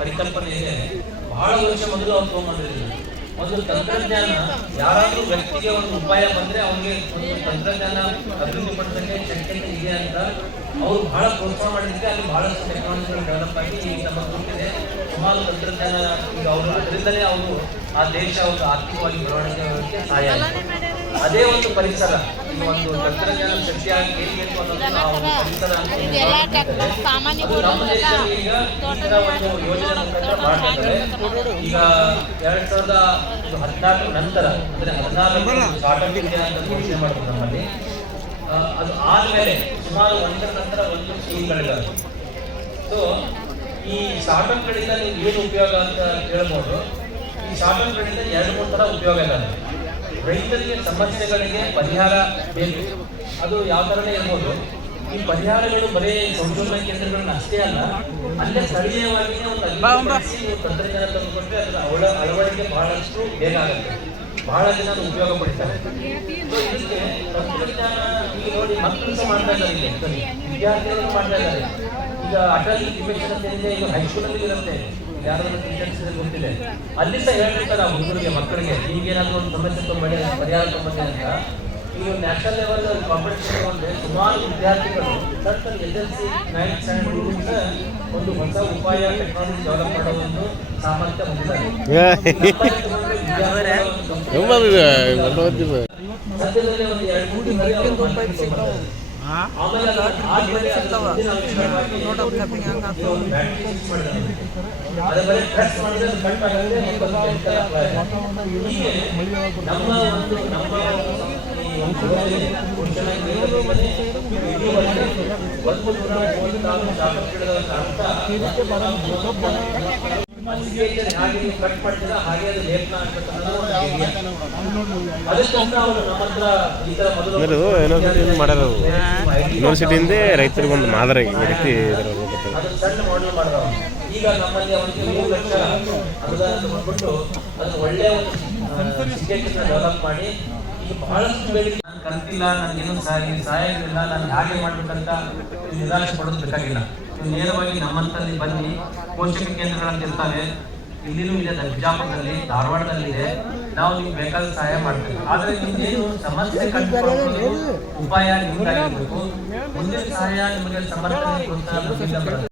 ಪರಿಕಲ್ಪನೆ ಇದೆ ಬಹಳ ವರ್ಷ ಮೊದಲು ಅವ್ರು ತಗೊಂಡ್ಬಂದಿರಲಿಲ್ಲ. ಒಂದು ತಂತ್ರಜ್ಞಾನ ಯಾರಾದ್ರೂ ವ್ಯಕ್ತಿಗೆ ಒಂದು ಉಪಾಯ ಬಂದ್ರೆ ಅವನಿಗೆ ಒಂದು ತಂತ್ರಜ್ಞಾನ ಅಭಿವೃದ್ಧಿಪಡಿಸಲಿಕ್ಕೆ ಶಕ್ಯತೆ ಇದೆ ಅಂತ ಅವರು ಬಹಳ ಪ್ರೋತ್ಸಾಹ ಮಾಡಿದ್ರೆ ಅಲ್ಲಿ ಬಹಳಷ್ಟು ಟೆಕ್ನಾಲಜಿಗಳು ಡೆವಲಪ್ ಆಗಿ ಈಗ ನಮ್ಮ ಗೊತ್ತಿದೆ ಸುಮಾರು ತಂತ್ರಜ್ಞಾನ ಈಗ ಅವರು ಅದರಿಂದಲೇ ಅವರು ಆ ದೇಶ ಒಂದು ಆರ್ಥಿಕವಾಗಿ ಬೆಳವಣಿಗೆ ಸಹಾಯ ಆಗಿದೆ. ಅದೇ ಒಂದು ಪರಿಸರ ಈ ಒಂದು ತಂತ್ರಜ್ಞಾನ ಶಕ್ತಿಯಾಗಿ ಹೇಳಬೇಕು ಅನ್ನೋದು ನಾವು ಪರಿಸರ ನಮ್ಮ ದೇಶದಲ್ಲಿ ಈಗ ಇದರ ಒಂದು ಯೋಜನೆ ಮುಖಾಂತರ ಮಾಡ್ತಾರೆ. ಈಗ 2014 ನಂತರ ಅಂದ್ರೆ 14 ಸ್ಟಾರ್ಟ್ಅಪ್ ಇಂಡಿಯಾ ಅಂತ ಘೋಷಣೆ ಮಾಡಿದ್ರು ನಮ್ಮಲ್ಲಿ. ಅದು ಆದ್ಮೇಲೆ ಸುಮಾರು ಒಂದರ ನಂತರ ಒಂದು ಸ್ಕೀಮ್ಗಳಿದ್ದಾವೆ. ಸೊ ಈ ಸ್ಟಾರ್ಟ್ಅಪ್ಗಳಿಂದ ನೀವು ಏನು ಉಪಯೋಗ ಅಂತ ಹೇಳ್ಬೋದು. ಈ ಸ್ಟಾರ್ಟ್ಅಪ್ಗಳಿಂದ 2-3 ಥರ ಉಪಯೋಗ ಇದ್ದಾವೆ. ರೈತರಿಗೆ ಸಮಸ್ಯೆಗಳಿಗೆ ಪರಿಹಾರ ಬೇಕು, ಅದು ಯಾವ ಥರನೇ ಇರ್ಬೋದು. ಈ ಪರಿಹಾರಗಳು ಬರೀ ಸಂಶೋಧನಾ ಕೇಂದ್ರಗಳನ್ನ ಅಷ್ಟೇ ಅಲ್ಲ, ಅಲ್ಲೇ ಸ್ಥಳೀಯವಾಗಿಯೇ ಒಂದು ನೀವು ತಂತ್ರಜ್ಞಾನ ತಂದುಕೊಟ್ರೆ ಅದರ ಅಳವಡಿಕೆ ಬಹಳಷ್ಟು ಬೇಗ ಆಗುತ್ತೆ, ಬಹಳ ಜನ ಉಪಯೋಗ ಪಡಿತಾರೆ. ಸೊ ಇದಕ್ಕೆ ತಂತ್ರಜ್ಞಾನ ಈಗ ನೋಡಿ ಮಕ್ಕಳು ಸಹ ಮಾಡ್ತಾ ಇದ್ದಾರೆ, ಇಲ್ಲಿ ವಿದ್ಯಾರ್ಥಿಗಳು ಮಾಡ್ತಾ ಇದ್ದಾರೆ. ಈಗ ಅಟಲ್ ಇನ್ವೆನ್ಷನ್ ಅಂತ ಏನಿದೆ ಈಗ ಹೈಸ್ಕೂಲಲ್ಲಿ ಇರುತ್ತೆ, ಯಾರಾದ್ರೂ ಟೀಚರ್ಸ್ ಗೊತ್ತಿದೆ, ಅಲ್ಲಿ ಸಹ ಹೇಳ್ತಿರ್ತಾರೆ ಆ ಹುಡುಗರಿಗೆ ಮಕ್ಕಳಿಗೆ ಈಗೇನಾದ್ರೂ ಒಂದು ಸಮಸ್ಯೆ ತೊಂಬಡಿ ಪರಿಹಾರ ತೊಂಬಡಿ ಅಂತ. ಈಗ ನ್ಯಾಷನಲ್ ಲೆವೆಲ್ ಕಾಂಪಿಟೇಷನ್ ತಗೊಂಡ್ರೆ ಸುಮಾರು ವಿದ್ಯಾರ್ಥಿಗಳು ಸರ್ಕಾರ SLC 9th ಸ್ಟ್ಯಾಂಡರ್ಡ್ ಒಂದು ಹೊಸ ಉಪಾಯ ಟೆಕ್ನಾಲಜಿ ಡೆವಲಪ್ ಮಾಡೋ ಒಂದು ಸಾಮರ್ಥ್ಯ ಹೊಂದಿದ್ದಾರೆ. ಸದ್ಯದಲ್ಲೇ ಒಂದು 2-3 ತಿಂಗಳು ಆಮೇಲೆ ಕಟ್ ಮಾಡ್ತೀರಾ ಹಾಗೆ ಅದು ಲೇಪನ ಯೂನಿವರ್ಸಿಟಿಯಿಂದ ರೈತರಿಗೆ ಒಂದು ಮಾದರಿ ವ್ಯಕ್ತಿ ಸಣ್ಣ ಮಾಡಲ್ ಮಾಡಿದವ. ಈಗ ನಮ್ಮಲ್ಲಿ ಅವರಿಗೆ 3 ಲಕ್ಷ ಅನುದಾನ ತಗೊಂಡ್ಬಿಟ್ಟು ಅದನ್ನ ಒಳ್ಳೆಯ ಒಂದು ಡೆವಲಪ್ ಮಾಡಿ ಈಗ ಬಹಳಷ್ಟು ಬೇಡಿಕೆ. ನಾನು ಕಲ್ತಿಲ್ಲ, ನನಗೇನು ಸಹಾಯ ಇಲ್ಲ, ನಾನು ಹಾಗೆ ಮಾಡ್ಬೇಕಂತ ನಿರಾಶೆ ಪಡೋದು ಬೇಕಾಗಿಲ್ಲ. ನೀವು ನೇರವಾಗಿ ನಮ್ಮಂತಲ್ಲಿ ಬನ್ನಿ, ಪೋಷಕ ಕೇಂದ್ರಗಳಂತ ಇರ್ತಾವೆ, ಇಲ್ಲಿನೂ ಇದೆ, ಬಿಜಾಪುರದಲ್ಲಿ, ಧಾರವಾಡದಲ್ಲಿದೆ. ನಾವು ನಿಮ್ಗೆ ಬೇಕಾದ ಸಹಾಯ ಮಾಡ್ತೇವೆ. ಆದ್ರೆ ನಿಮ್ಗೇನು ಸಮಸ್ಯೆ ಕಂಡುಕೊಳ್ಳೋದು ಉಪಾಯ ನಿಮ್ಗಾಗಿರ್ಬೇಕು. ಮುಂದಿನ ಸಹಾಯ ನಿಮಗೆ ಸಮರ್ಥನೆ ಪ್ರೋತ್ಸಾಹ